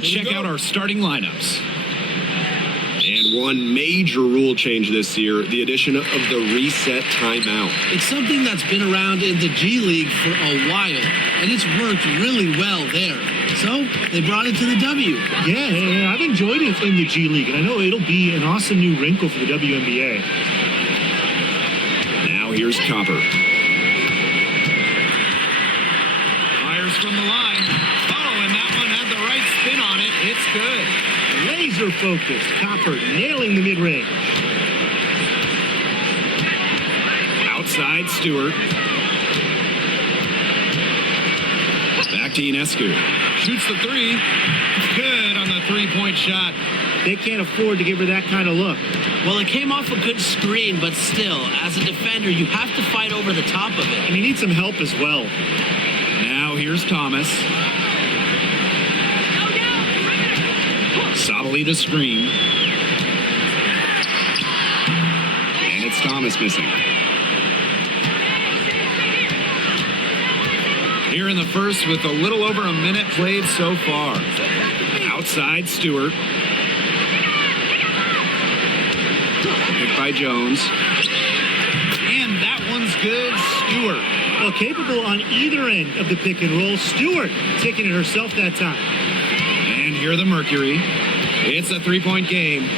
Check out our starting lineups. And one major rule change this year, the addition of the reset timeout. It's something that's been around in the G League for a while, and it's worked really well there. So they brought it to the W. Yeah, I've enjoyed it in the G League, and I know it'll be an awesome new wrinkle for the WNBA. Now here's Copper. Fires from the line. Oh, and that one had the right spin on it. It's good. Laser focused. Copper nailing the mid-range. Outside Stewart. Back to Ionescu. Shoots the three. Good on the three-point shot. They can't afford to give her that kind of look. Well, it came off a good screen, but still, as a defender, you have to fight over the top of it. And he needs some help as well. Now here's Thomas. Sabali to screen. And it's Thomas missing. Here in the first with a little over a minute played so far. Outside Stewart. Picked by Jones. And that one's good. Stewart. Well, capable on either end of the pick and roll. Stewart taking it herself that time. And here the Mercury. It's a three-point game.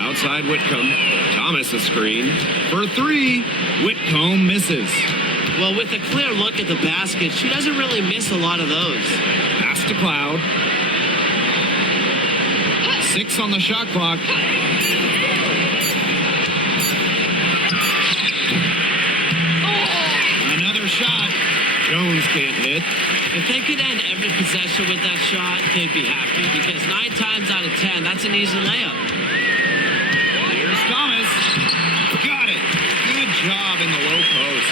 Outside Whitcomb. Thomas a screen. For three, Whitcomb misses. Well, with a clear look at the basket, she doesn't really miss a lot of those. Pass to Cloud. 6 on the shot clock. Another shot. Jones can't hit. If they could end every possession with that shot, they'd be happy, because 9 times out of 10, that's an easy layup. Here's Thomas. Got it. Good job in the low post.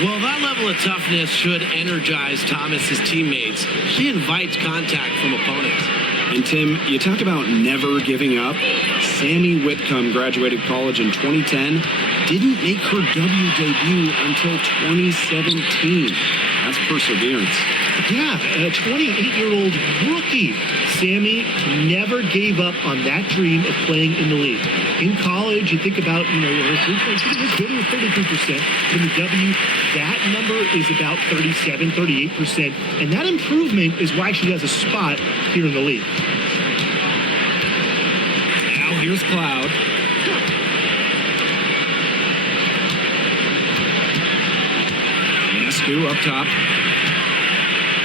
Well, that level of toughness should energize Thomas's teammates. She invites contact from opponents. And Tim, you talk about never giving up. Sammy Whitcomb graduated college in 2010. Didn't make her W debut until 2017. That's perseverance. Yeah, a 28-year-old rookie. Sammy never gave up on that dream of playing in the league. In college, you think about, her three-point shooting was good, it was 33%. In the W, that number is about 37, 38%. And that improvement is why she has a spot here in the league. Now here's Cloud. Ionescu up top.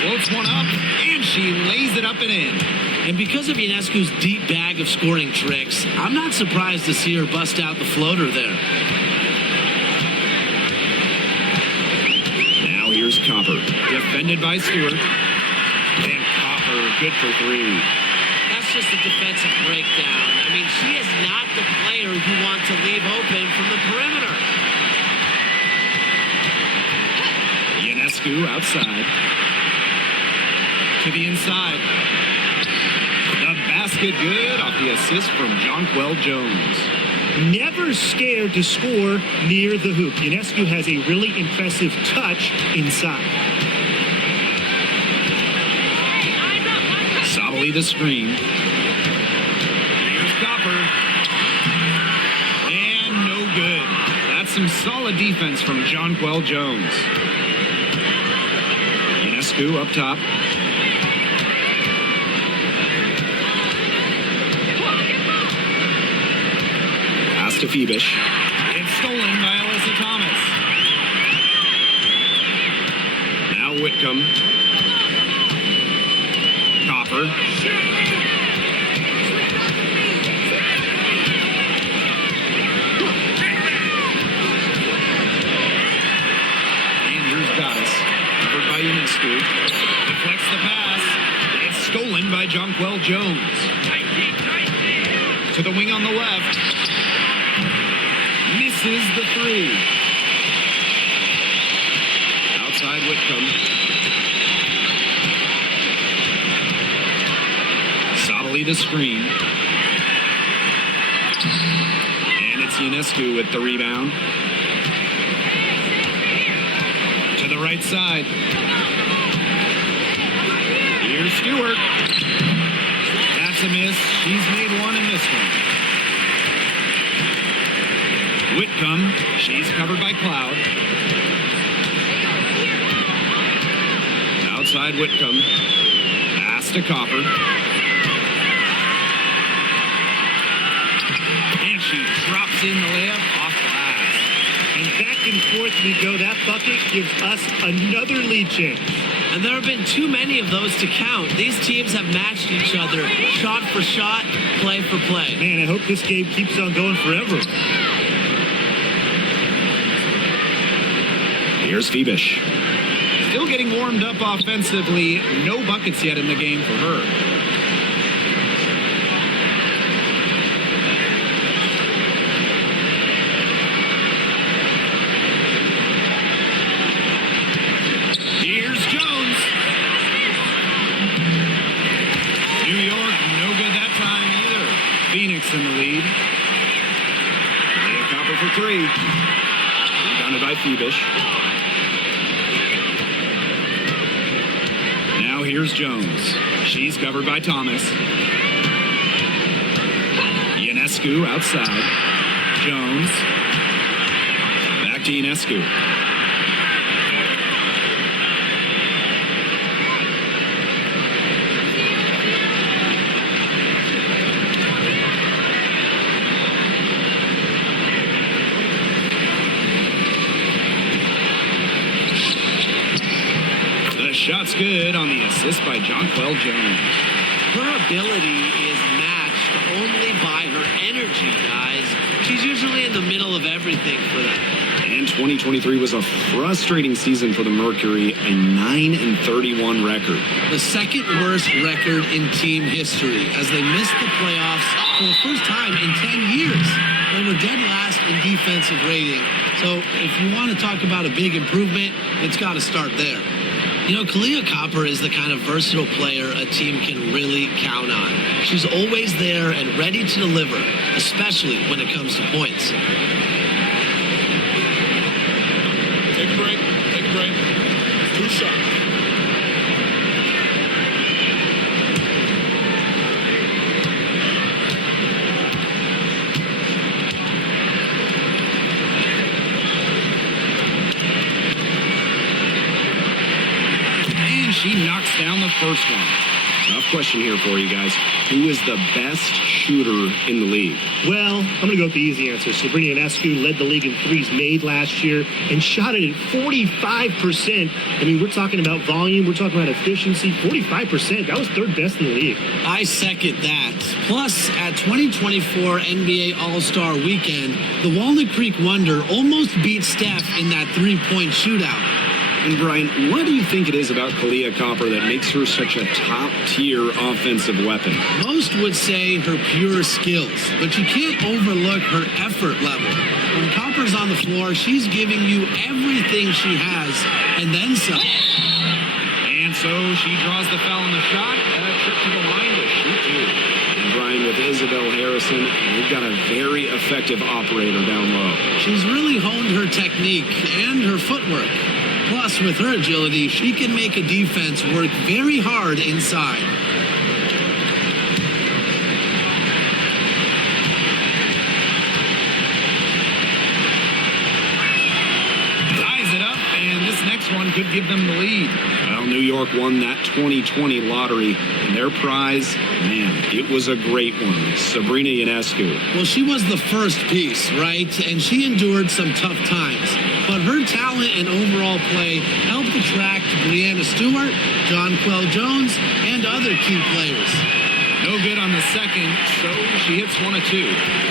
Floats one up, and she lays it up and in. And because of Ionescu's deep bag of scoring tricks, I'm not surprised to see her bust out the floater there. Now here's Copper. Defended by Stewart. And Copper, good for three. That's just a defensive breakdown. I mean, she is not the player you want to leave open from the perimeter. Ionescu outside. To the inside. The basket good off the assist from Jonquel Jones. Never scared to score near the hoop. Ionescu has a really impressive touch inside. Sabali the screen. Here's Copper. And no good. That's some solid defense from Jonquel Jones. Ionescu up top. Pass to Phoebish. It's stolen by Alyssa Thomas. Now Whitcomb. Copper. And here's Goddess. Covered by Ionescu. Deflects the pass. It's stolen by Jonquel Jones. To the wing on the left. Misses the three. Outside Whitcomb. Early to screen. And it's Ionescu with the rebound. To the right side. Here's Stewart. That's a miss. She's made one in this one. Whitcomb. She's covered by Cloud. Outside Whitcomb. Pass to Copper. And she drops in the layup off glass. And back and forth we go. That bucket gives us another lead change. And there have been too many of those to count. These teams have matched each other, shot for shot, play for play. Man, I hope this game keeps on going forever. Here's Phoebus. Still getting warmed up offensively. No buckets yet in the game for her. Here's Jones. New York, no good that time either. Phoenix in the lead. Leah Copper for three. Rebounded by Phoebus. Now here's Jones. She's covered by Thomas. Ionescu outside. Jones. Back to Ionescu. Shot's good on the assist by Jonquel Jones. Her ability is matched only by her energy, guys. She's usually in the middle of everything for them. And 2023 was a frustrating season for the Mercury, a 9-31 record. The second worst record in team history as they missed the playoffs for the first time in 10 years. They were dead last in defensive rating. So if you want to talk about a big improvement, it's got to start there. You know, Kalia Copper is the kind of versatile player a team can really count on. She's always there and ready to deliver, especially when it comes to points. Take a break. Take a break. 2 shots. She knocks down the first one. Tough question here for you guys. Who is the best shooter in the league? Well, I'm going to go with the easy answer. Sabrina Ionescu led the league in threes made last year and shot it at 45%. I mean, we're talking about volume. We're talking about efficiency. 45%. That was third best in the league. I second that. Plus, at 2024 NBA All-Star Weekend, the Walnut Creek Wonder almost beat Steph in that three-point shootout. And Brian, what do you think it is about Kalia Copper that makes her such a top-tier offensive weapon? Most would say her pure skills, but you can't overlook her effort level. When Copper's on the floor, she's giving you everything she has, and then some. And so she draws the foul on the shot, and a trip to the line to shoot two. And Brian, with Isabel Harrison, we've got a very effective operator down low. She's really honed her technique and her footwork. Plus, with her agility, she can make a defense work very hard inside. Ties it up, and this next one could give them the lead. Well, New York won that 2020 lottery, and their prize, man, it was a great one. Sabrina Ionescu. Well, she was the first piece, right? And she endured some tough times. But her talent and overall play helped attract Breanna Stewart, Jonquel Jones, and other key players. No good on the second, so she hits 1 of 2.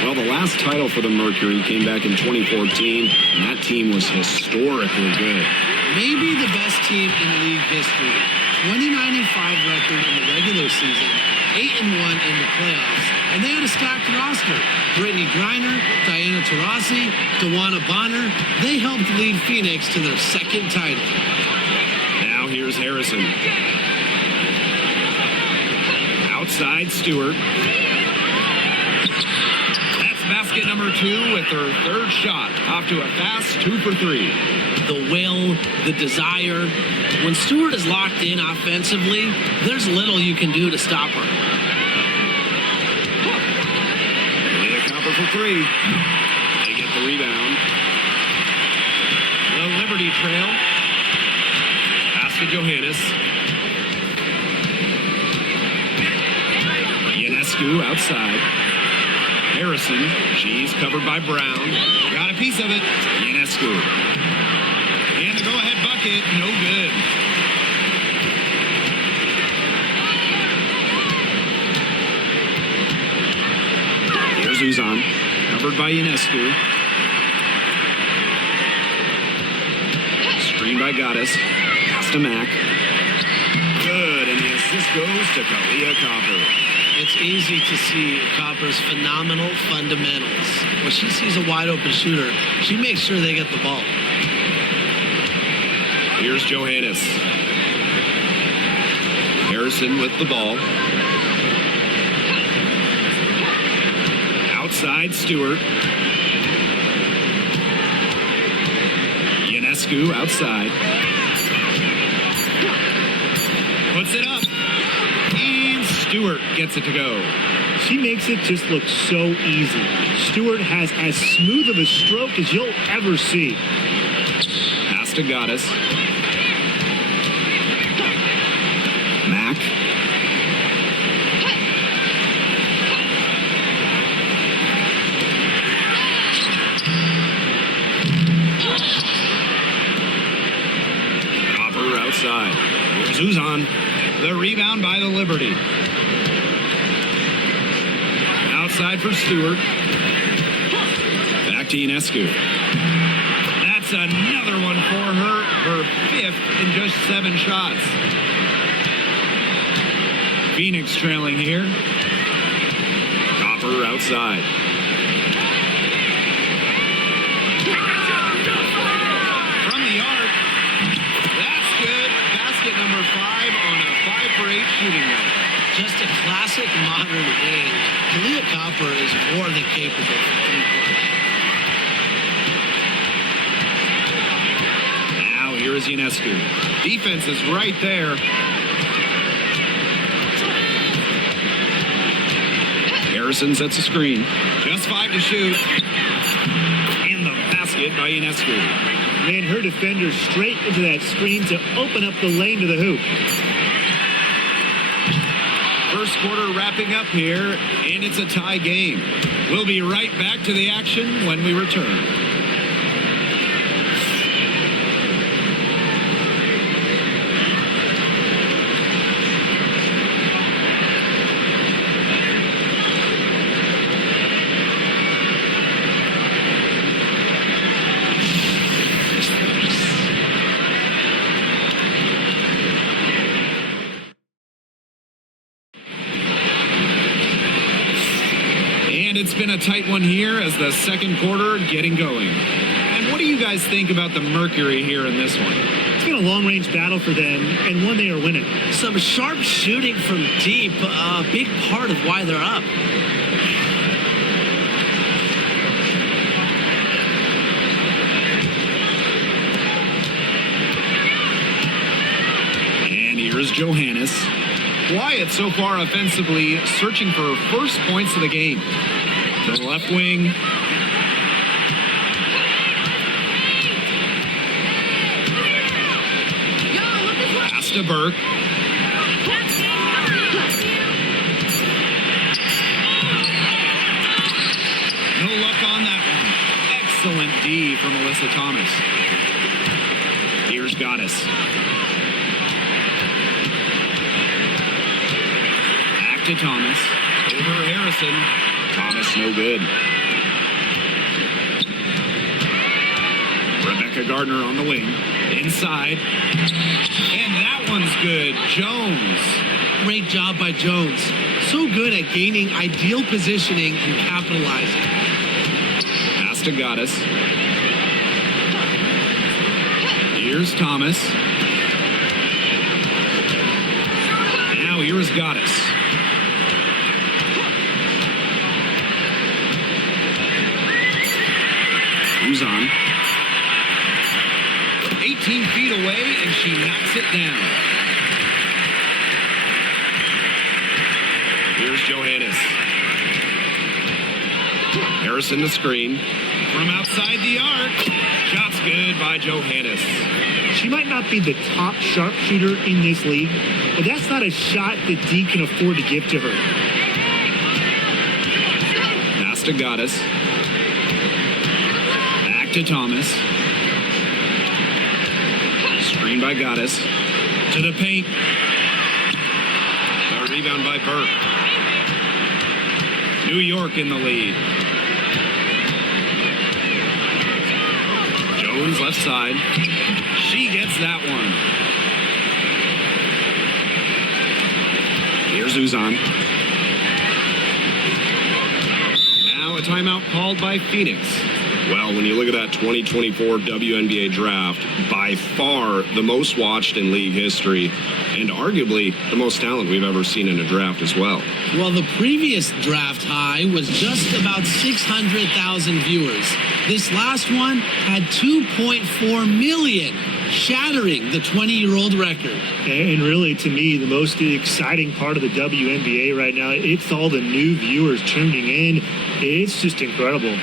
Well, the last title for the Mercury came back in 2014, and that team was historically good. Maybe the best team in league history. 29-5 record in the regular season, 8-1 in the playoffs, and they had a stacked roster. Brittany Griner, Diana Taurasi, Dewana Bonner, they helped lead Phoenix to their second title. Now here's Harrison. Outside, Stewart. That's basket number 2 with her third shot. Off to a fast 2 for 3. The will, the desire. When Stewart is locked in offensively, there's little you can do to stop her. Leah Copper for 3. They get the rebound. The Liberty trail. Pass to Johannes. Ionescu outside. Harrison. She's covered by Brown. Got a piece of it. Ionescu. And the go-ahead bucket, no good. Here's Uzan. Covered by Ionescu. Screen by Goddess. Pass to Mack. Good, and the assist goes to Kalia Copper. It's easy to see Copper's phenomenal fundamentals. When she sees a wide-open shooter, she makes sure they get the ball. Here's Johannes. Harrison with the ball. Outside, Stewart. Ionescu outside. Puts it up. And Stewart gets it to go. She makes it just look so easy. Stewart has as smooth of a stroke as you'll ever see. Pass to Goddess. Mack. Copper outside. Here's Uzan. The rebound by the Liberty. Outside for Stewart. Back to Ionescu. That's another one for her. Her 5th in just 7 shots. Phoenix trailing here. Copper outside. From the arc. That's good. Basket number 5 on a 5 for 8 shooting night. Just a classic modern game. Kalia Copper is more than capable from three-point. Now here is Ionescu. Defense is right there. Harrison sets a screen. Just 5 to shoot. And the basket by Ionescu. Ran her defender straight into that screen to open up the lane to the hoop. First quarter wrapping up here, and it's a tie game. We'll be right back to the action when we return. It's been a tight one here as the second quarter getting going. And what do you guys think about the Mercury here in this one? It's been a long-range battle for them, and one they are winning. Some sharp shooting from deep, a big part of why they're up. And here's Johannes. Wyatt so far offensively searching for first points of the game. To the left wing. Pass to Burke. No luck on that one. Excellent D from Melissa Thomas. Here's Goddess. Back to Thomas. Over Harrison. Thomas no good. Rebecca Gardner on the wing. Inside. And that one's good. Jones. Great job by Jones. So good at gaining ideal positioning and capitalizing. Pass to Goddess. Here's Thomas. Now here's Goddess. Uzan. 18 feet away, and she knocks it down. Here's Johannes. Harrison the screen. From outside the arc. Shot's good by Johannes. She might not be the top sharpshooter in this league, but that's not a shot that D can afford to give to her. Pass to Goddess. Back to Thomas. Screen by Goddess. To the paint. A rebound by Burke. New York in the lead. Jones left side. She gets that one. Here's Uzan. Now a timeout called by Phoenix. Well, when you look at that 2024 WNBA draft, by far the most watched in league history, and arguably the most talent we've ever seen in a draft as well. Well, the previous draft high was just about 600,000 viewers. This last one had 2.4 million, shattering the 20-year-old record. And really, to me, the most exciting part of the WNBA right now, it's all the new viewers tuning in. It's just incredible.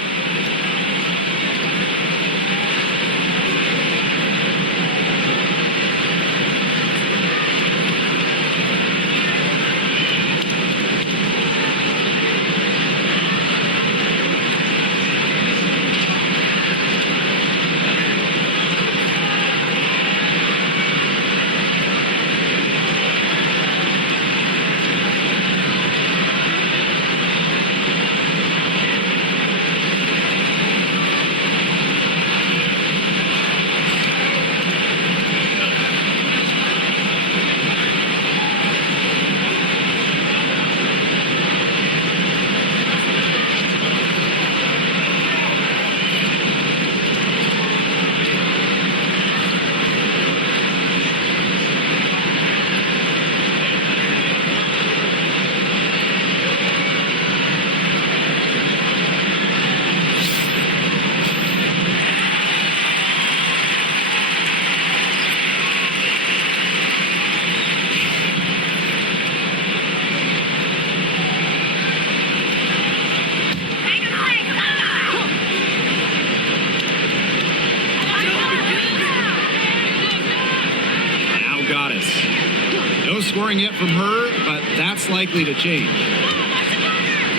Scoring yet from her, but that's likely to change.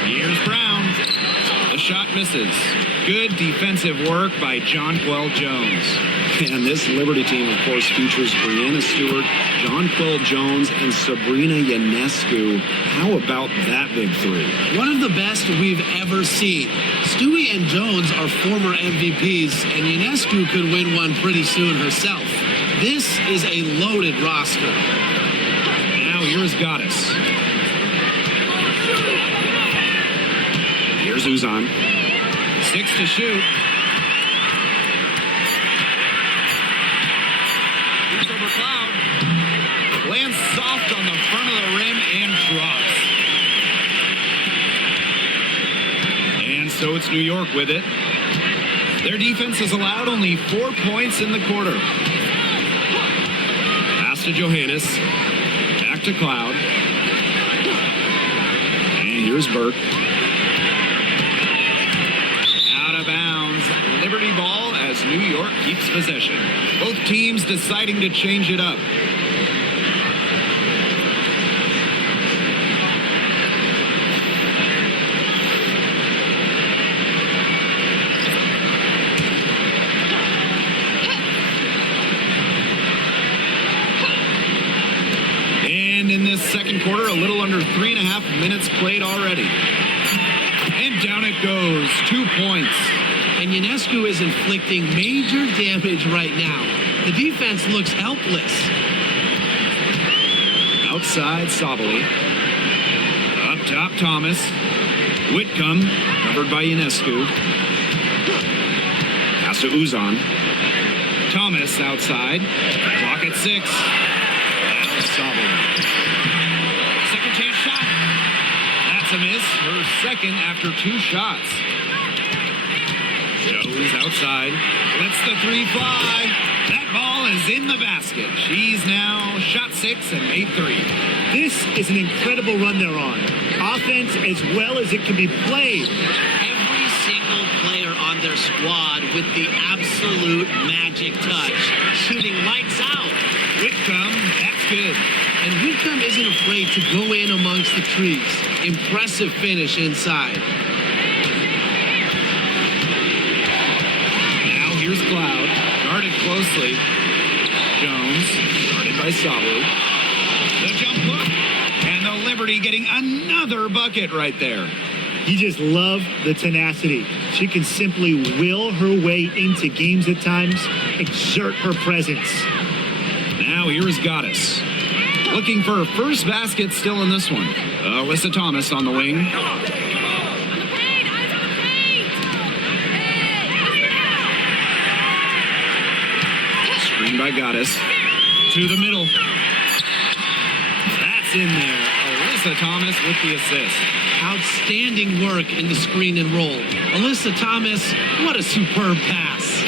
Here's Brown. The shot misses. Good defensive work by Jonquel Jones. And this Liberty team, of course, features Brianna Stewart, Jonquel Jones, and Sabrina Ionescu. How about that big three? One of the best we've ever seen. Stewie and Jones are former MVPs, and Ionescu could win one pretty soon herself. This is a loaded roster. Now here's Goddess. Here's Uzan. 6 to shoot. Shoots over Cloud. Lands soft on the front of the rim and drops. And so it's New York with it. Their defense has allowed only 4 points in the quarter. Pass to Johannes. Back to Cloud. And here's Burke. Out of bounds. Liberty ball as New York keeps possession. Both teams deciding to change it up. In this second quarter, a little under 3.5 minutes played already. And down it goes. 2 points. And Ionescu is inflicting major damage right now. The defense looks helpless. Outside, Sabali. Up top, Thomas. Whitcomb, covered by Ionescu. Pass to Uzan. Thomas outside. Clock at 6. Now Sabali. Second chance shot. That's a miss. Her second after 2 shots. Jones outside. Lets the three fly. That ball is in the basket. She's now shot 6 and made 3. This is an incredible run they're on. Offense as well as it can be played. Every single player on their squad with the absolute magic touch, shooting lights out. Whitcomb, that's good. And Whitcomb isn't afraid to go in amongst the trees. Impressive finish inside. Now here's Cloud. Guarded closely. Jones, guarded by Sabu. The jump hook. And the Liberty getting another bucket right there. You just love the tenacity. She can simply will her way into games at times, exert her presence. Now here's Goddess. Looking for her first basket still in this one. Alyssa Thomas on the wing. Screen by Goddess. To the middle. That's in there. Alyssa Thomas with the assist. Outstanding work in the screen and roll. Alyssa Thomas, what a superb pass.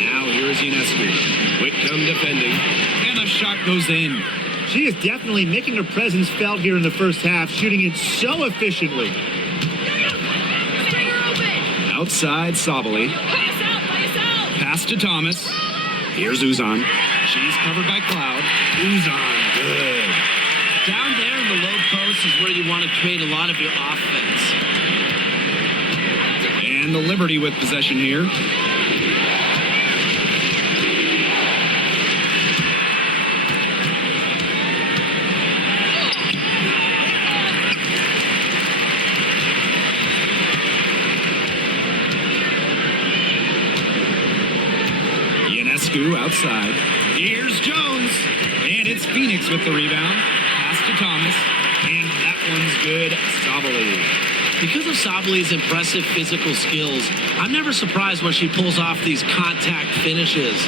Now here's Ionescu. Whitcomb defending. And the shot goes in. She is definitely making her presence felt here in the first half, shooting it so efficiently. Outside Sabali. Pass to Thomas. Here's Uzan. She's covered by Cloud. Uzan, good. Down there in the low post is where you want to create a lot of your offense. And the Liberty with possession here. Ionescu outside. Here's Jones. And it's Phoenix with the rebound. Pass to Thomas. And that one's good. Sabali. Because of Sabali's impressive physical skills, I'm never surprised when she pulls off these contact finishes.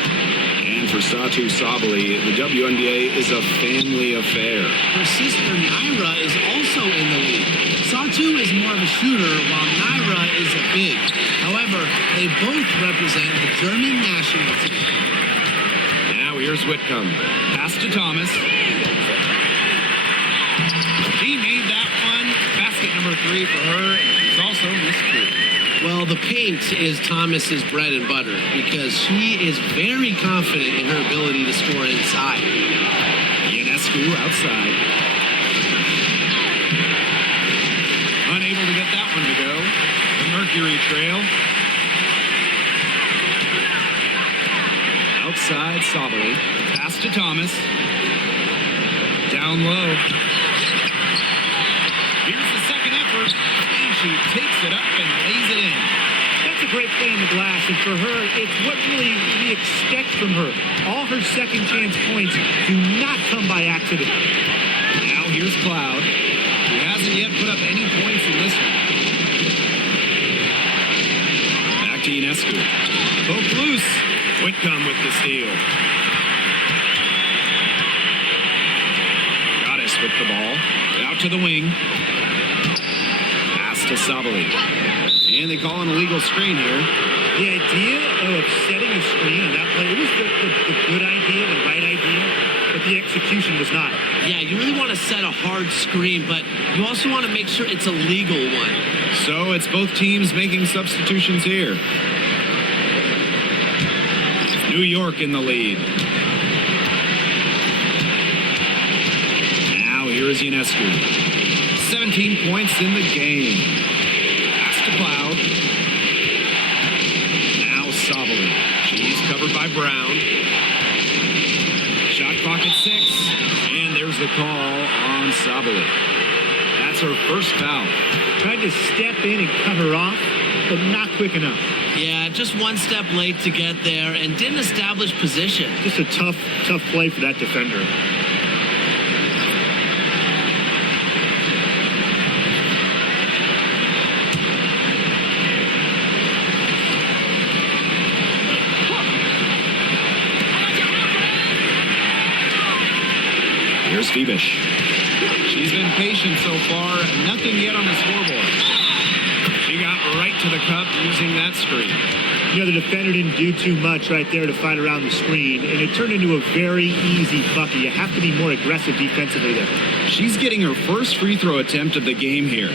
And for Satu Sabali, the WNBA is a family affair. Her sister Naira is also in the league. Satu is more of a shooter, while Naira is a big. However, they both represent the German national team. Now here's Whitcomb. Pass to Thomas. He made that one. Basket number 3 for her. She's also missed 2. Well, the paint is Thomas's bread and butter because she is very confident in her ability to score inside. Ionescu outside. Unable to get that one to go. The Mercury trail. Outside Sabali. Pass to Thomas. Down low. Here's the second effort. And she takes it up and lays it in. That's a great play on the glass, and for her, it's what really we expect from her. All her second chance points do not come by accident. Now here's Cloud, who hasn't yet put up any points in this one. Back to Ionescu. Poke loose. Whitcomb with the steal. Goddess with the ball. Out to the wing. Pass to Sabali. And they call an illegal screen here. The idea of setting a screen on that play, it was the good idea, the right idea, but the execution was not. Yeah, you really want to set a hard screen, but you also want to make sure it's a legal one. So it's both teams making substitutions here. New York in the lead. Now here is Ionescu. 17 points in the game. Pass to Cloud. Now Sabali. She's covered by Brown. Shot clock at 6. And there's the call on Sabali. That's her first foul. Tried to step in and cut her off, but not quick enough. Yeah, just one step late to get there and didn't establish position. Just a tough play for that defender. Here's Phoebus. She's been patient so far. Nothing yet on the scoreboard. right to the cup using that screen. You know, the defender didn't do too much right there to fight around the screen, and it turned into a very easy bucket. You have to be more aggressive defensively there. She's getting her first free throw attempt of the game here.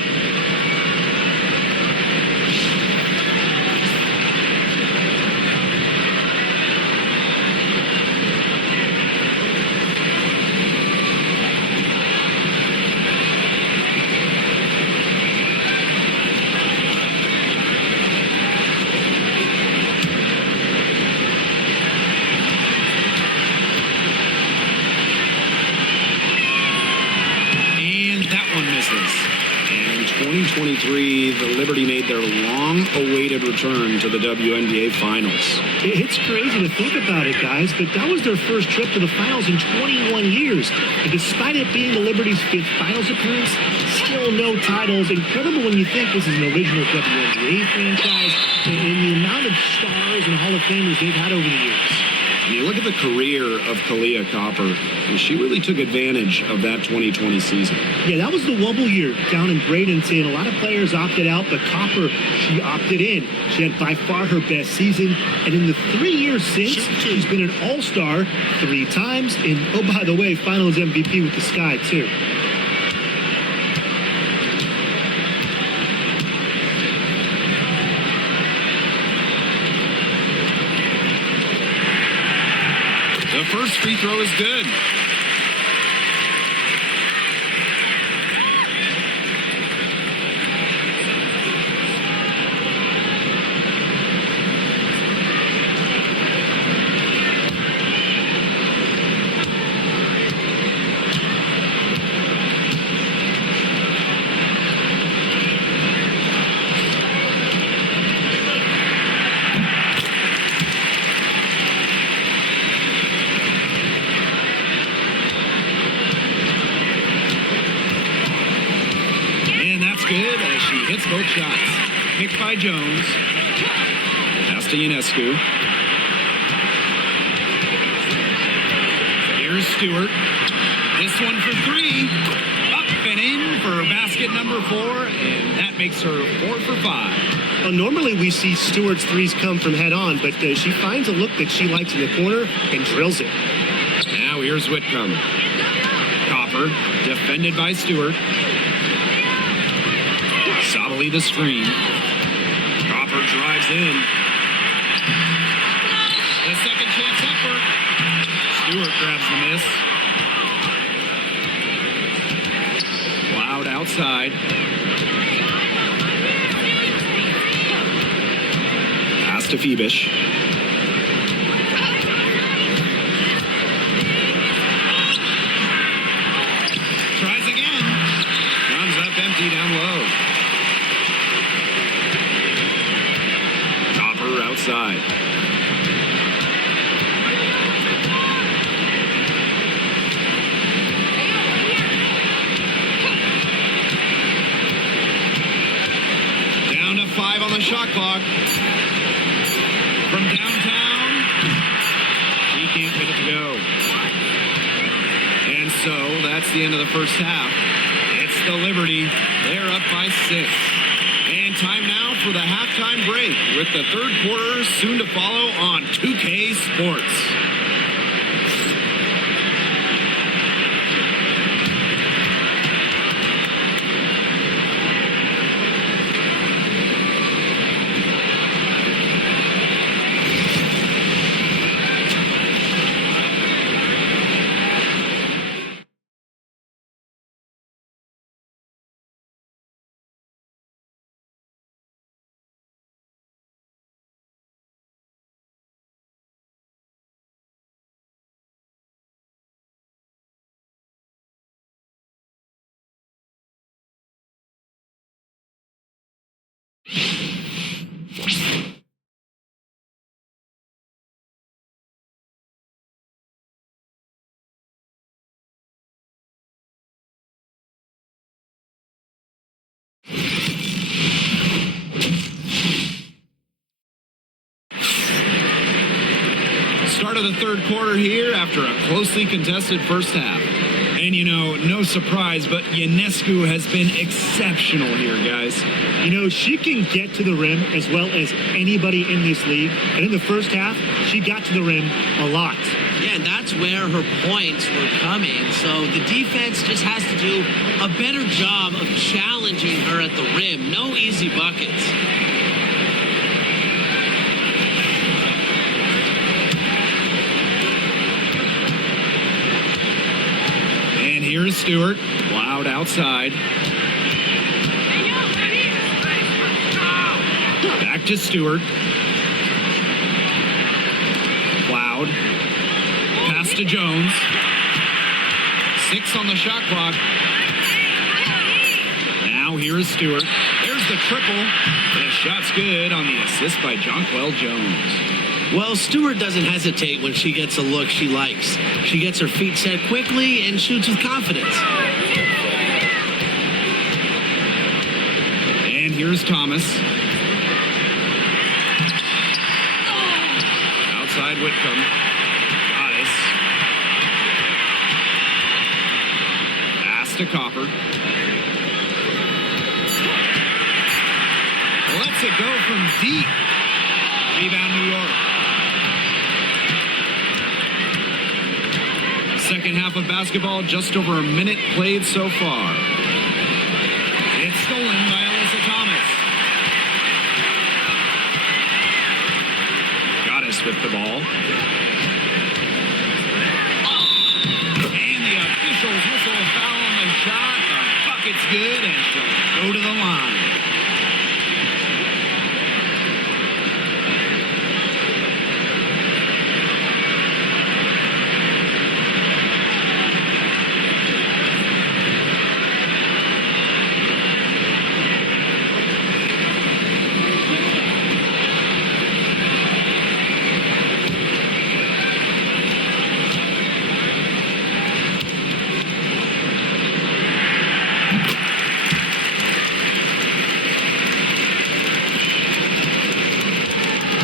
And in 2023, the Liberty made their long-awaited return to the WNBA Finals. It's crazy to think about it, guys, but that was their first trip to the finals in 21 years. And despite it being the Liberty's 5th finals appearance, still no titles. Incredible when you think this is an original WNBA franchise and the amount of stars and Hall of Famers they've had over the years. I mean, look at the career of Kalia Copper. And she really took advantage of that 2020 season. Yeah, that was the Wubble year down in Bradenton. A lot of players opted out, but Copper, she opted in. She had by far her best season. And in the 3 years since, she's been an all-star 3 times. And, oh, by the way, finals MVP with the Sky, too. The first free throw is good. Good as she hits both shots. Picked by Jones. Pass to Ionescu. Here's Stewart. This one for 3. Up and in for basket number 4, and that makes her 4 for 5. Well, normally we see Stewart's threes come from head on, but she finds a look that she likes in the corner and drills it. Now here's Whitcomb. Copper, defended by Stewart. Sabali the screen. Copper drives in. The second chance effort. Stewart grabs the miss. Loud outside. Pass to Phoebish. Tries again. Comes up empty down low. Outside. Down to 5 on the shot clock. From downtown, he can't get it to go. And so that's the end of the first half. It's the Liberty. They're up by 6. And time now for the halftime break with the third quarter soon to follow on 2K Sports. Start of the third quarter here after a closely contested first half. And, no surprise, but Ionescu has been exceptional here, guys. She can get to the rim as well as anybody in this league. And in the first half, she got to the rim a lot. Yeah, and that's where her points were coming. So the defense just has to do a better job of challenging her at the rim. No easy buckets. And here's Stewart. Loud outside. Back to Stewart. Cloud. Pass to Jones. 6 on the shot clock. Now here's Stewart. There's the triple. The shot's good on the assist by Jonquel Jones. Well, Stewart doesn't hesitate when she gets a look she likes. She gets her feet set quickly and shoots with confidence. And here's Thomas. Outside Whitcomb. Goddess. Pass to Copper. Lets it go from deep. Rebound New York. Second half of basketball, just over a minute played so far. It's stolen by Alyssa Thomas. Goddess with the ball. And the officials whistle a foul on the shot. The bucket's good, and she'll go to the line.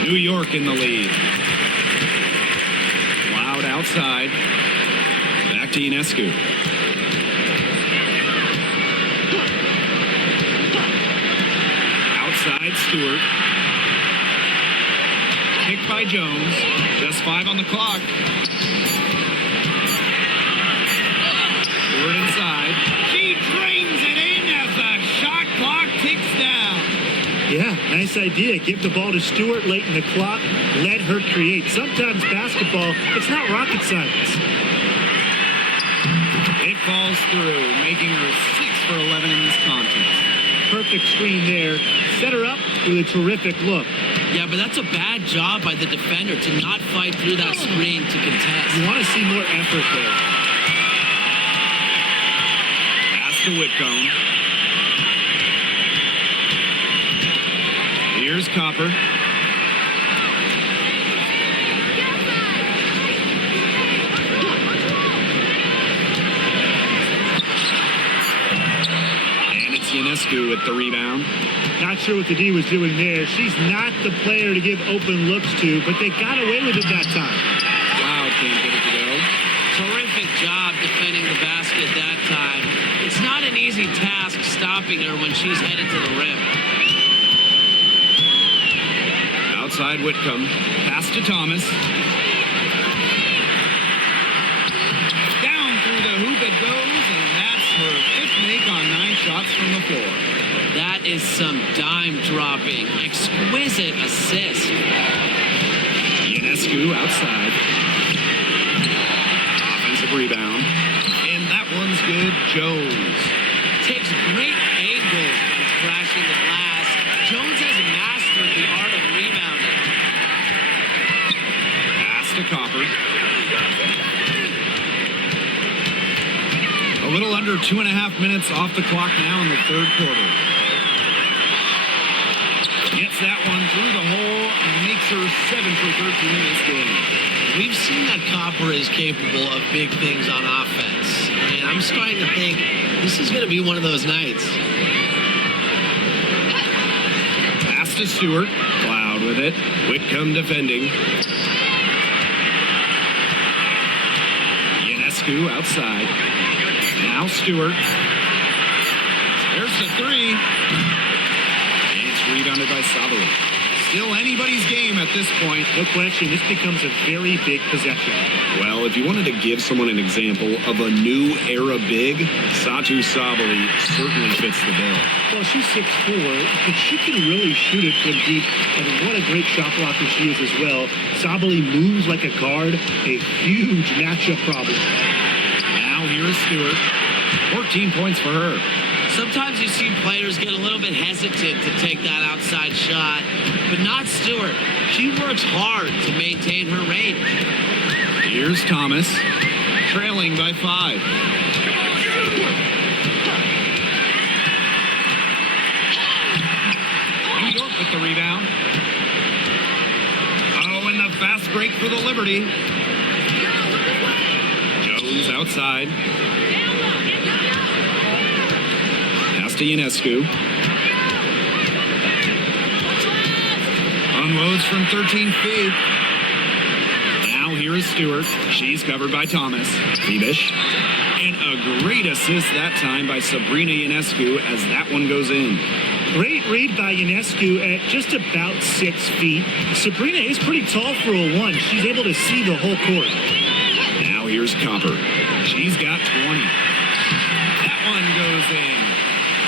New York in the lead. Loud outside. Back to Ionescu. Outside Stewart. Kicked by Jones. Just 5 on the clock. Stewart inside. She drains it in as the shot clock ticks down. Yeah, nice idea. Give the ball to Stewart late in the clock. Let her create. Sometimes basketball, it's not rocket science. It falls through, making her 6 for 11 in this contest. Perfect screen there. Set her up with a terrific look. Yeah, but that's a bad job by the defender to not fight through that screen to contest. You want to see more effort there. Pass to Whitcomb. Here's Copper. And it's Ionescu with the rebound. Not sure what the D was doing there. She's not the player to give open looks to, but they got away with it that time. Wow, can't get it to go. Terrific job defending the basket that time. It's not an easy task stopping her when she's headed to the rim. Outside Whitcomb. Pass to Thomas. Down through the hoop it goes, and that's her 5th make on 9 shots from the floor. That is some dime dropping. Exquisite assist. Ionescu outside. Offensive rebound. And that one's good. Jones. Takes great angles with crashing the glass. Jones has mastered the art of rebounding. Pass to Copper. A little under 2.5 minutes off the clock now in the 3rd quarter. Gets that one through the hole and makes her 7 for 13 in this game. We've seen that Copper is capable of big things on offense. And I'm starting to think this is going to be one of those nights. Pass to Stewart. Cloud with it. Whitcomb defending. Ionescu outside. Now Stewart. There's the three. It's rebounded by Sabali. Still anybody's game at this point. No question, this becomes a very big possession. Well, if you wanted to give someone an example of a new era big, Satu Sabali certainly fits the bill. Well, she's 6'4", but she can really shoot it from deep, and what a great shot blocker she is as well. Sabali moves like a guard, a huge matchup problem. Now here's Stewart. 14 points for her. Sometimes you see players get a little bit hesitant to take that outside shot, but not Stewart. She works hard to maintain her range. Here's Thomas, trailing by 5. New York with the rebound. Oh, and the fast break for the Liberty. Jones outside. Pass to Ionescu. Unloads from 13 feet. Now here is Stewart. She's covered by Thomas. Bebish. And a great assist that time by Sabrina Ionescu as that one goes in. Great read by Ionescu at just about 6 feet. Sabrina is pretty tall for a 1. She's able to see the whole court. Now here's Copper. She's got 20. That one goes in.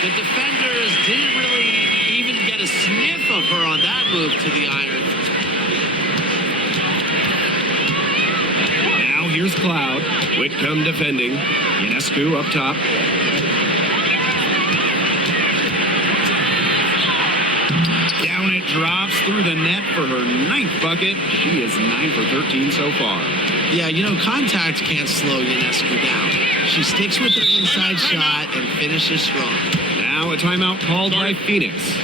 The defenders didn't really even get a sniff of her on that move to the iron. Now here's Cloud. Whitcomb defending. Ionescu up top. Down it drops through the net for her 9th bucket. She is 9 for 13 so far. Yeah, you know, contact can't slow Ionescu down. She sticks with her inside shot and finishes strong. Now a timeout called by Phoenix.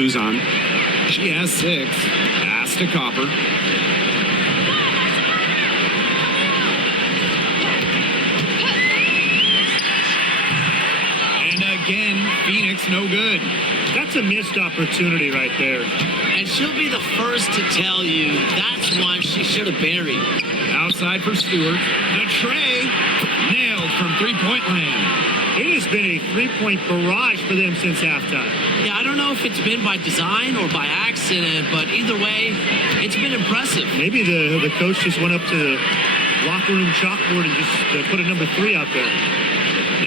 Suzanne. She has 6. Pass to Copper. And again, Phoenix no good. That's a missed opportunity right there. And she'll be the first to tell you that's one she should have buried. Outside for Stewart. The tray nailed from three-point land. It has been a three-point barrage for them since halftime. Yeah, I don't know if it's been by design or by accident, but either way, it's been impressive. Maybe the coach just went up to the locker room chalkboard and just put a number 3 out there.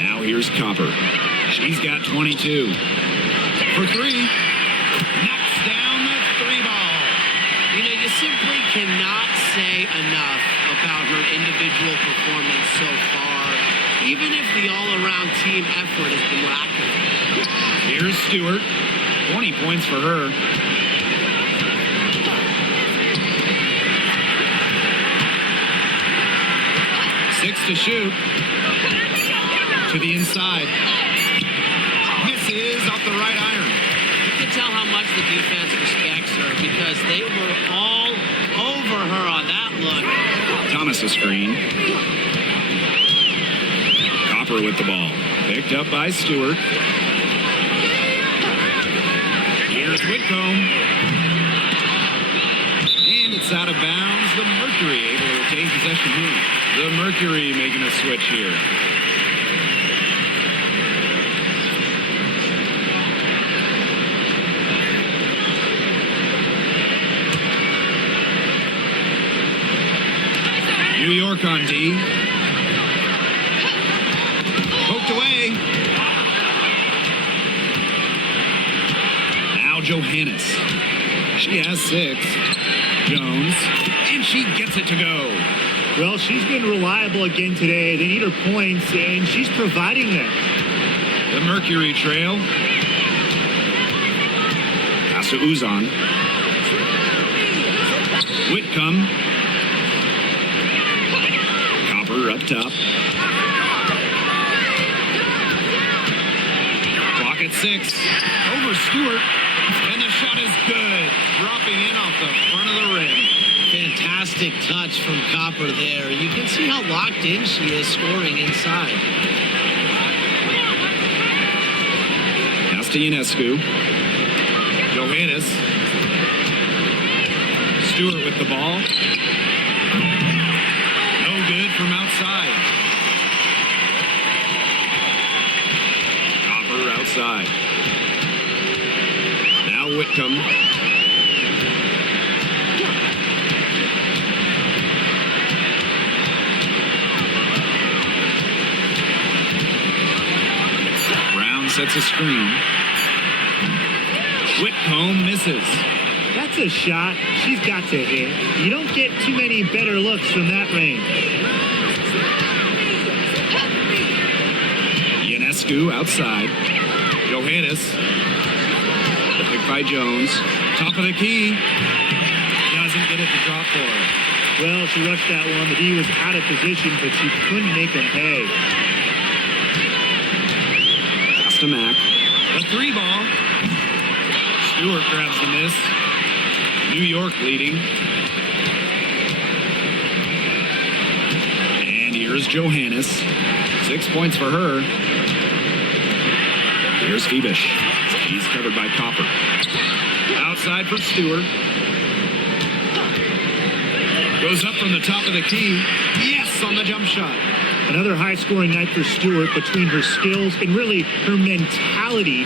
Now here's Copper. She's got 22. For 3. Knocks down the 3 ball. You know, you simply cannot say enough about her individual performance so far, even if the all-around team effort has been lacking. Here's Stewart. 20 points for her. Six to shoot. To the inside. Misses off the right iron. You can tell how much the defense respects her because they were all over her on that look. Thomas a screen. Copper with the ball. Picked up by Stewart. Here's Whitcomb. And it's out of bounds. The Mercury able to retain possession here. The Mercury making a switch here. New York on D. Poked away. Now Johannes. She has 6. Jones. And she gets it to go. Well, she's been reliable again today. They need her points, and she's providing them. The Mercury trail. Pass to Uzan. Whitcomb. Copper up top. Clock at 6. Over Stewart. And the shot is good. Dropping in off the front of the rim. Fantastic touch from Copper there. You can see how locked in she is scoring inside. Pass to Ionescu. Johannes. Stewart with the ball. No good from outside. Copper outside. Now Whitcomb. Sets a screen. Whitcomb misses. That's a shot she's got to hit. You don't get too many better looks from that range. Ionescu outside. Johannes. Picked by Jones. Top of the key. Doesn't get it to drop for her. Well, she rushed that one. The D was out of position, but she couldn't make him pay. Mac. The 3 ball. Stewart grabs the miss. New York leading. And here's Johannes. 6 points for her. Here's Phoebish. He's covered by Copper. Outside for Stewart. Goes up from the top of the key. Yes, on the jump shot. Another high-scoring night for Stewart between her skills and really her mentality.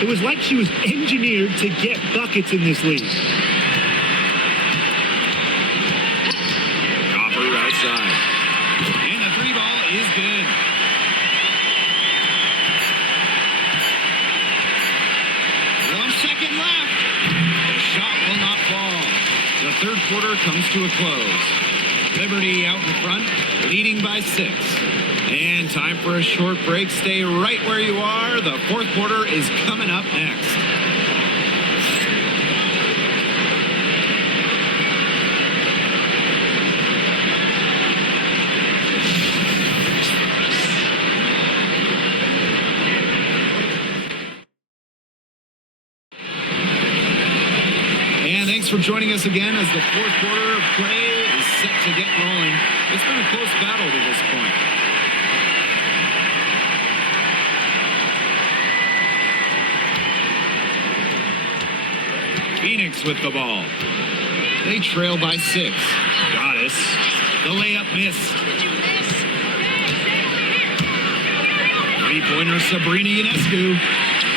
It was like she was engineered to get buckets in this league. Copper outside. And the 3 ball is good. One second left. The shot will not fall. The third quarter comes to a close. Liberty out in front, leading by 6. And time for a short break. Stay right where you are. The fourth quarter is coming up next. And thanks for joining us again as the fourth quarter of play is set to get rolling. It's been a close battle to this point. Phoenix with the ball. They trail by 6. Goddess. The layup missed. Three-pointer Sabrina Ionescu.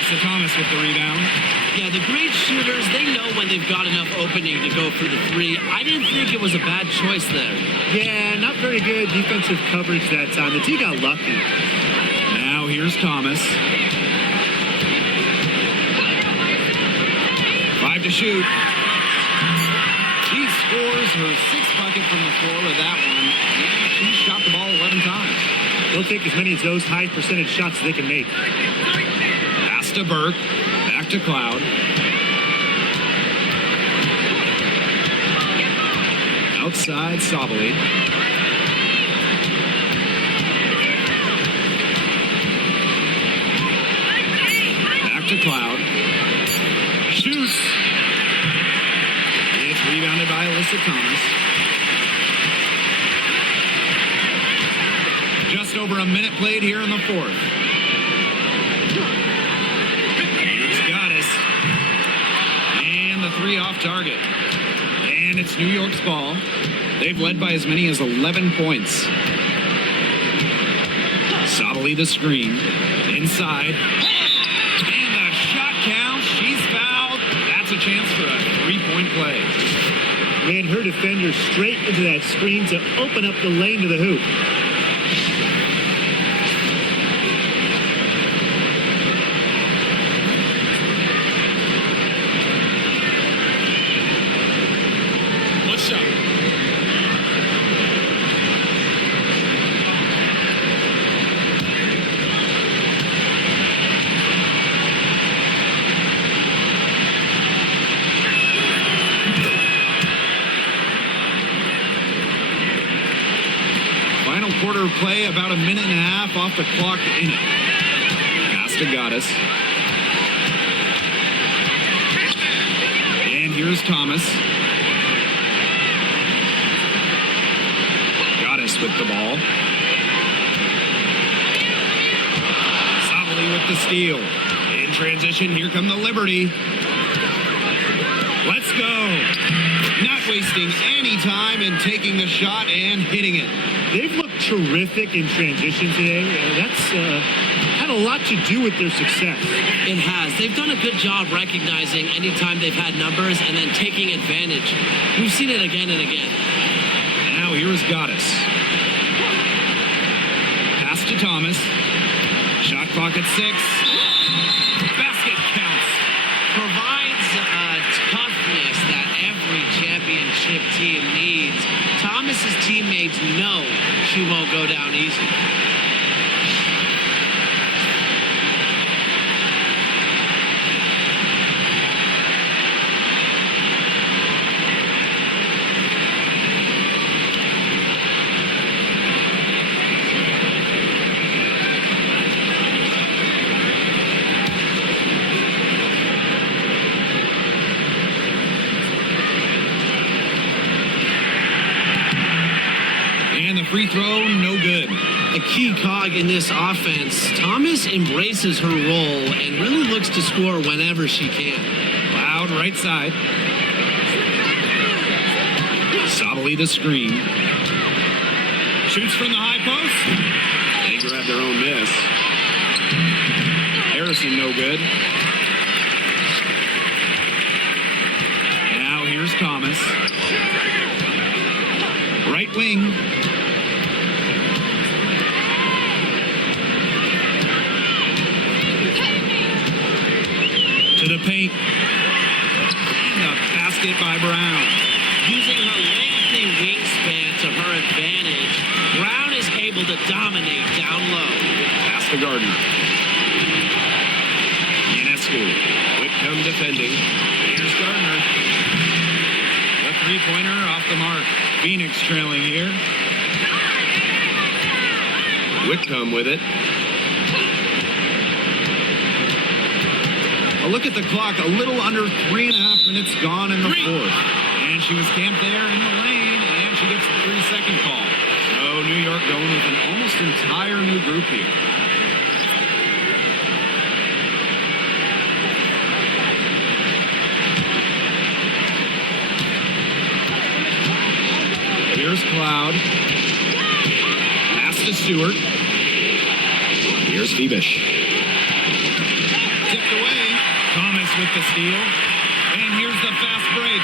Melissa Thomas with the rebound. Yeah, the great shooters, they know when they've got enough opening to go for the 3. I didn't think it was a bad choice there. Yeah, not very good defensive coverage that time. The team got lucky. Now here's Thomas. 5 to shoot. She scores. scores her sixth bucket from the floor with that one. She shot the ball 11 times. They'll take as many of those high percentage shots as they can make. Pass to Burke. Back to Cloud. Outside Sabali. Back to Cloud. Shoots. It's rebounded by Alyssa Thomas. Just over a minute played here in the fourth. Here's Goddess. And the three off target. And it's New York's ball. They've led by as many as 11 points. Sabali the screen. Inside. And the shot counts. She's fouled. That's a chance for a three-point play. Ran her defender straight into that screen to open up the lane to the hoop. One shot. Final quarter of play, about a minute and a half off the clock in it. Pass to Goddess. And here's Thomas. Goddess with the ball. Sabali with the steal. In transition, here come the Liberty. Let's go. Not wasting any time in taking the shot and hitting it. They've looked terrific in transition today. That's had a lot to do with their success. It has. They've done a good job recognizing anytime they've had numbers and then taking advantage. We've seen it again and again. Now here's Goddess. Pass to Thomas. Shot clock at 6. Basket counts. Provides toughness that every championship team needs. Thomas's teammates know she won't go down easy. And the free throw, no good. A key cog in this offense. Thomas embraces her role and really looks to score whenever she can. Loud right side. Sabali the screen. Shoots from the high post. They grab their own miss. Harrison, no good. Now here's Thomas. Right wing. To the paint. And a basket by Brown. Using her lengthy wingspan to her advantage, Brown is able to dominate down low. Pass to Gardner. Ionescu. Whitcomb defending. Here's Gardner. The three-pointer off the mark. Phoenix trailing here. Whitcomb with it. A look at the clock, a little under 3.5 minutes gone in the fourth. And she was camped there in the lane, and she gets the 3-second call. So New York going with an almost entire new group here. Here's Cloud. Pass to Stewart. Here's Phoebus. Tipped away. Thomas with the steal. And here's the fast break.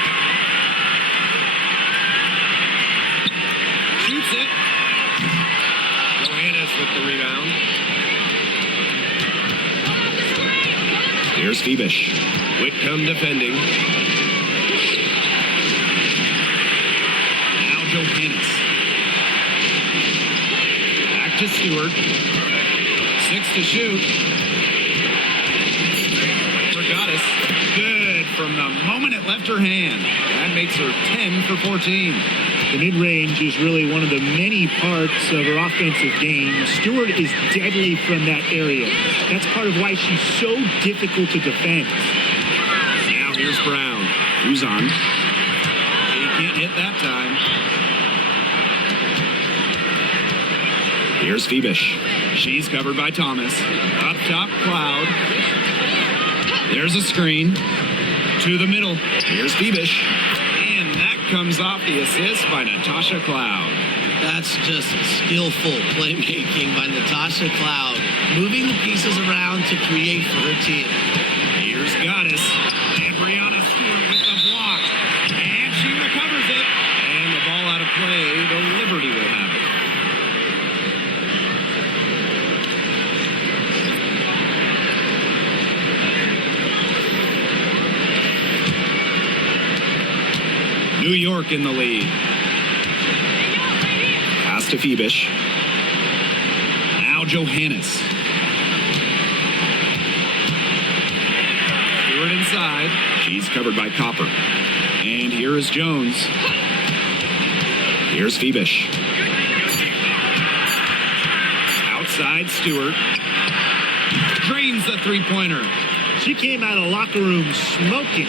Shoots it. Johannes with the rebound. Here's Phoebus. Whitcomb defending. to Stewart. 6 to shoot. For Goddess. Good from the moment it left her hand. That makes her 10 for 14. The mid-range is really one of the many parts of her offensive game. Stewart is deadly from that area. That's part of why she's so difficult to defend. Now here's Brown. Who's on? He can't hit that time. Here's Phoebish. She's covered by Thomas. Up top, Cloud. There's a screen. To the middle. Here's Phoebish. And that comes off the assist by Natasha Cloud. That's just skillful playmaking by Natasha Cloud, moving the pieces around to create for her team. Here's Goddess. And Brianna Stewart with the block. And she recovers it. And the ball out of play. The Liberty will have it. New York in the lead. Pass to Phoebish. Now Johannes. Stewart inside. She's covered by Copper. And here is Jones. Here's Phoebish. Outside Stewart. Drains the three-pointer. She came out of locker room smoking.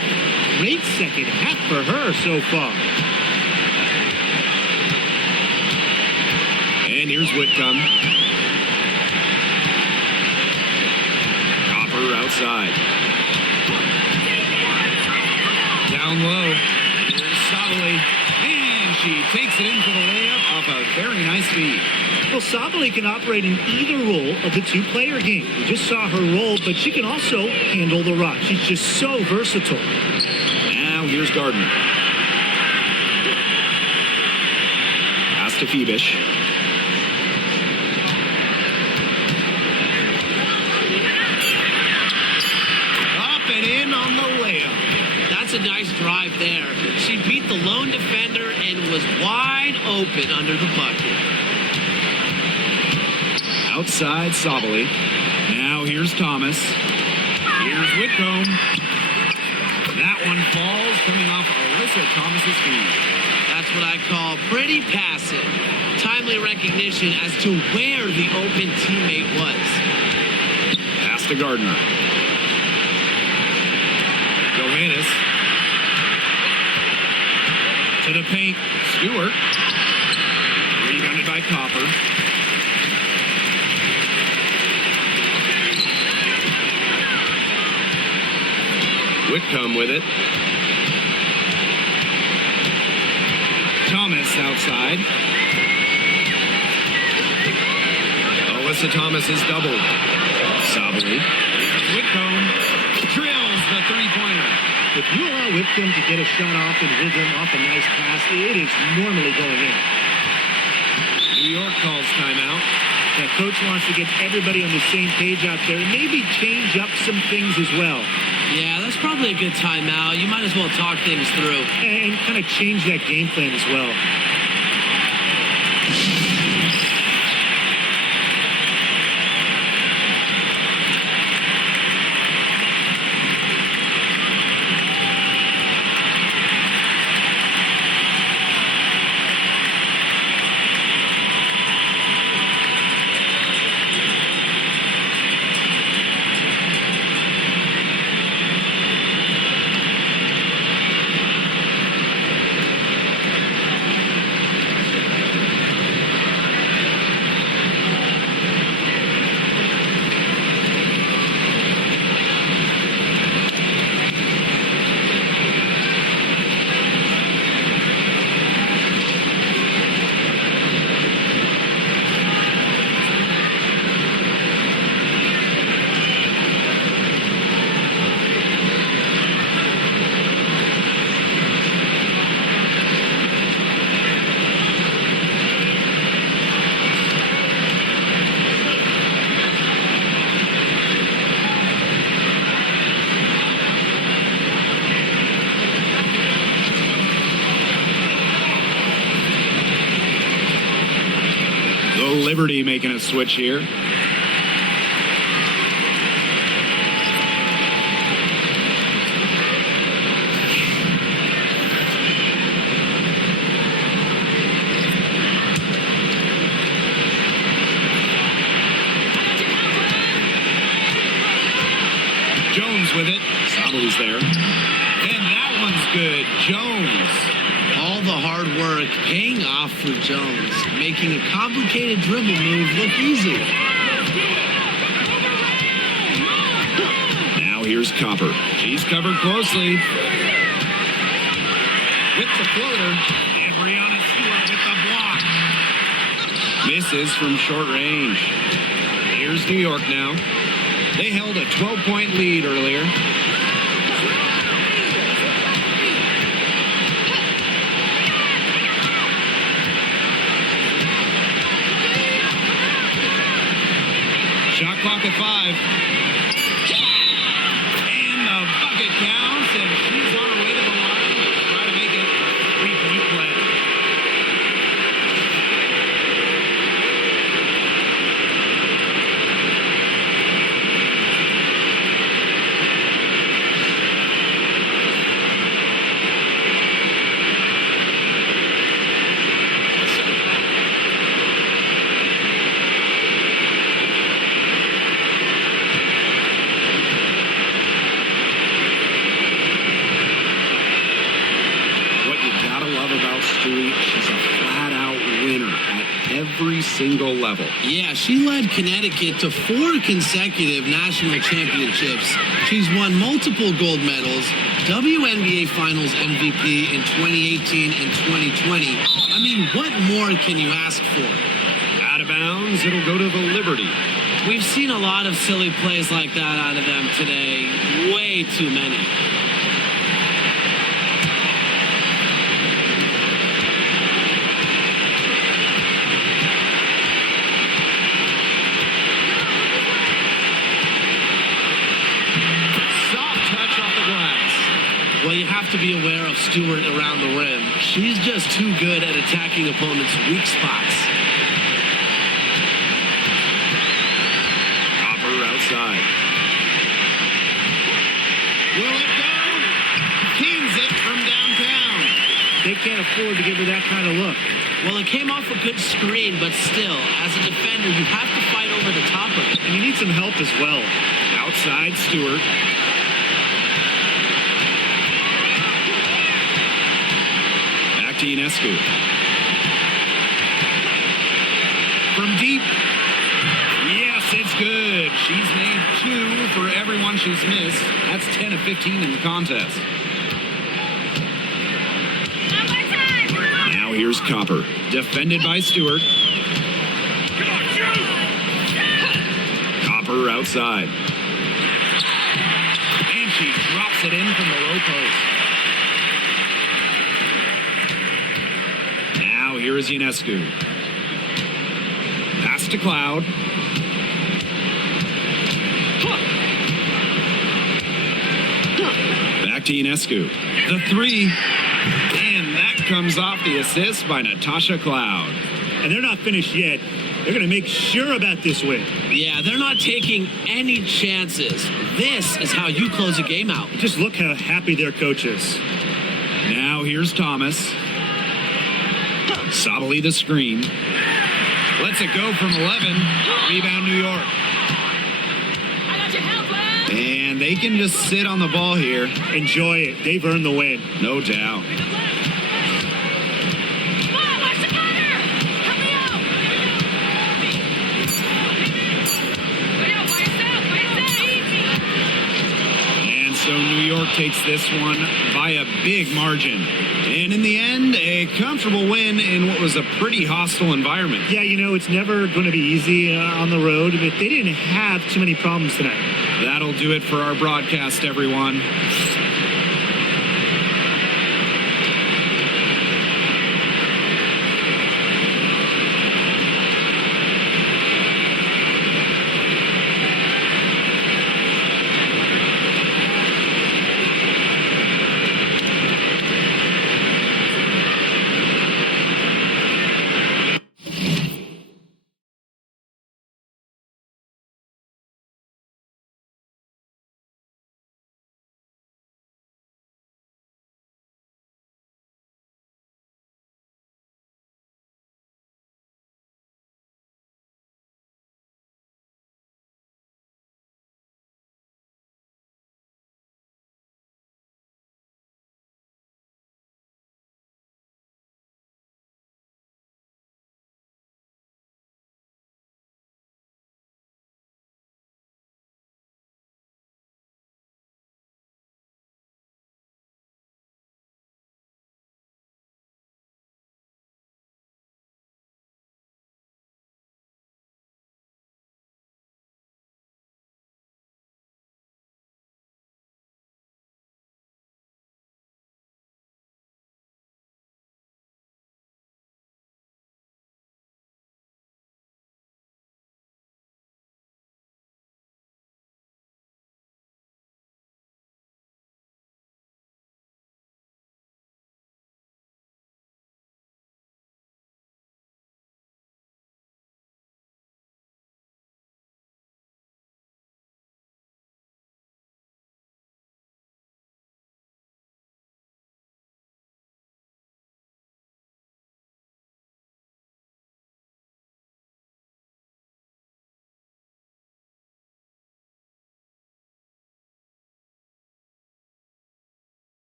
Great second half for her so far. And here's Whitcomb. Copper outside. Down low. Here's Sobley. And she takes it in for the layup off a very nice feed. Well, Sobley can operate in either role of the two-player game. We just saw her roll, but she can also handle the rock. She's just so versatile. Now here's Gardner. Pass to Phoebish. Up and in on the layup. That's a nice drive there. She beat the lone defender and was wide open under the bucket. Outside Sobley. Now here's Thomas. Here's Whitcomb. That one falls coming off Alyssa Thomas's feet. That's what I call pretty passive. Timely recognition as to where the open teammate was. Pass to Gardner. Johannes. To the paint. Stewart. Rebounded by Copper. Whitcomb with it. Thomas outside. Alyssa Thomas is doubled. Sobley. Whitcomb drills the three-pointer. If you allow Whitcomb to get a shot off in rhythm off a nice pass, it is normally going in. New York calls timeout. That coach wants to get everybody on the same page out there and maybe change up some things as well. Yeah, that's probably a good timeout. You might as well talk things through. And kind of change that game plan as well. Liberty making a switch here. Jones with it. Sabaly's there. And that one's good. Jones. All the hard work paying off for Jones, making a complicated dribble move look easy. Now here's Copper. She's covered closely. With the floater. And Brianna Stewart with the block. Misses from short range. Here's New York now. They held a 12-point lead earlier. Shot clock at 5. And the bucket counts, and she's on her way to the line to try to make it 3-point play. She's a flat-out winner at every single level. Yeah, she led Connecticut to 4 consecutive national championships. She's won multiple gold medals, WNBA Finals MVP in 2018 and 2020. I mean, what more can you ask for? Out of bounds, it'll go to the Liberty. We've seen a lot of silly plays like that out of them today. Way too many. Well, you have to be aware of Stewart around the rim. She's just too good at attacking opponents' weak spots. Copper outside. Will it go? Pins it from downtown. They can't afford to give her that kind of look. Well, it came off a good screen, but still, as a defender, you have to fight over the top of it. And you need some help as well. Outside Stewart. Back to Ionescu. From deep. Yes, it's good. She's made 2 for everyone she's missed. That's 10 of 15 in the contest. Now here's Copper. Defended by Stewart. Copper outside. And she drops it in from the low post. Now here is Ionescu. Pass to Cloud. Back to Ionescu. The 3. And that comes off the assist by Natasha Cloud. And they're not finished yet. They're going to make sure about this win. Yeah, they're not taking any chances. This is how you close a game out. Just look how happy their coach is. Now here's Thomas. Sabaly the screen. Lets it go from 11. Rebound New York. And they can just sit on the ball here. Enjoy it. They've earned the win. No doubt. And so New York takes this one by a big margin. And in the end, a comfortable win in what was a pretty hostile environment. Yeah, you know, it's never going to be easy on the road, but they didn't have too many problems tonight. That'll do it for our broadcast, everyone.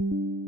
you.